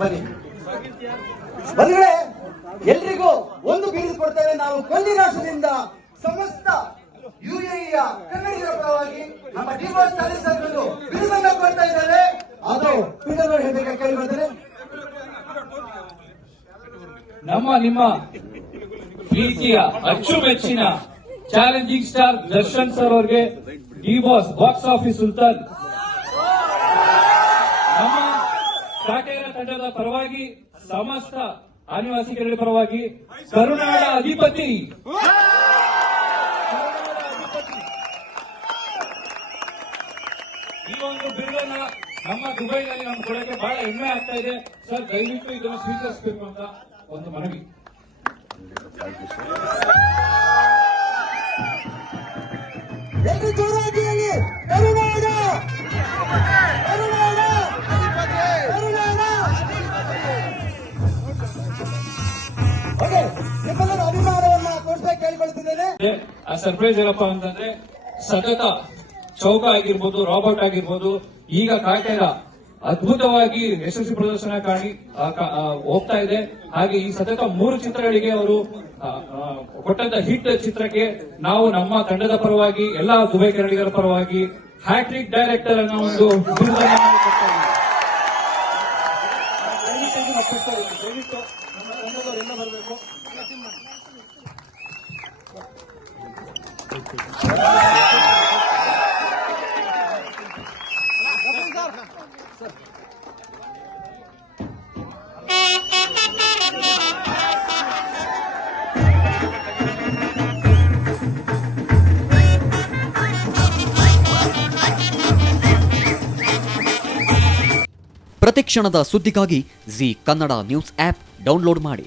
ಬನ್ನಿ. ಬಂದ್ರೆ, ಎಲ್ರಿಗೂ ಒಂದು ಬೀರು ಕೊಡ್ತೇವೆ. ನಾವು ಕೊಲ್ಲಿ ರಾಷ್ಟ್ರದಿಂದ ಸಮಸ್ತ ಯುಎಇಯ ಕನ್ನಡಿಗರ ಪರವಾಗಿ ನಮ್ಮ ಡಿವೋರ್ಸ್ ಸಲ್ಲಿಸಲು ಬಿರುದನ್ನ ಕೊಡ್ತಾ ಇದ್ದಾರೆ ಅದು ಪೀಠರು ಹೇಳಬೇಕಾ ಕೇಳಿ ಬರ್ತಾರೆ ನಮ್ಮ, ನಿಮ್ಮ ಪ್ರೀತಿಯ ಅಚ್ಚುಮೆಚ್ಚಿನ ಚಾಲೆಂಜಿಂಗ್ ಸ್ಟಾರ್ ದರ್ಶನ್ ಸರ್ ಅವರಿಗೆ ಡಿ ಬಾಸ್ ಬಾಕ್ಸ್ ಆಫೀಸ್ ಸುಲ್ತಾನ್. ನಮ್ಮ ತಂಡದ ಪರವಾಗಿ ಸಮಸ್ತ ಆದಿವಾಸಿಗಳ ಪರವಾಗಿ ಕರುನಾಡ ಅಧಿಪತಿ. ಈ ಒಂದು ಬಿರುದನ್ನ ನಮ್ಮ ದುಬೈನಲ್ಲಿ ನಮ್ಮ ಕೊಡಕ್ಕೆ ಬಹಳ ಹೆಮ್ಮೆ ಆಗ್ತಾ ಇದೆ. ಸರ್, ದಯವಿಟ್ಟು ಇದನ್ನು ಸ್ವೀಕರಿಸಬೇಕು ಅಂತ ಒಂದು ಮನವಿ. ಕರುನಾಡ! ಆ ಸರ್ಪ್ರೈಸ್ ಏನಪ್ಪಾ ಅಂತಂದ್ರೆ, ಸತತ ಚೌಕ ಆಗಿರ್ಬೋದು ರಾಬರ್ಟ್ ಆಗಿರ್ಬೋದು, ಈಗ ಕಾಟೇರ ಅದ್ಭುತವಾಗಿ ಯಶಸ್ವಿ ಪ್ರದರ್ಶನ ಕಾಣಿ ಹೋಗ್ತಾ ಇದೆ. ಹಾಗೆ ಈ ಸತತ ಮೂರು ಚಿತ್ರಗಳಿಗೆ ಅವರು ಕೊಟ್ಟಂತ ಹಿಟ್ ಚಿತ್ರಕ್ಕೆ ನಾವು ನಮ್ಮ ತಂಡದ ಪರವಾಗಿ, ಎಲ್ಲಾ ದುಬೈ ಕನ್ನಡಿಗರ ಪರವಾಗಿ ಹ್ಯಾಟ್ರಿಕ್ ಡೈರೆಕ್ಟರ್ ಅನ್ನೋ ಒಂದು ಬಿರುದನ್ನ ನಾವು ಕೊಡ್ತಾ ಇದ್ದೀವಿ. ದಯವಿಟ್ಟು ಇದನ್ನ ಒಪ್ಪಿಸ್ಕೊಳ್ಳಿ. ದಯವಿಟ್ಟು ನಮ್ಮ ತಂಡದವರೆಲ್ಲ ಬರಬೇಕು ಪ್ರತಿಕ್ಷಣದ ಸುದ್ದಿಗಾಗಿ Zee Kannada news app download ಮಾಡಿ.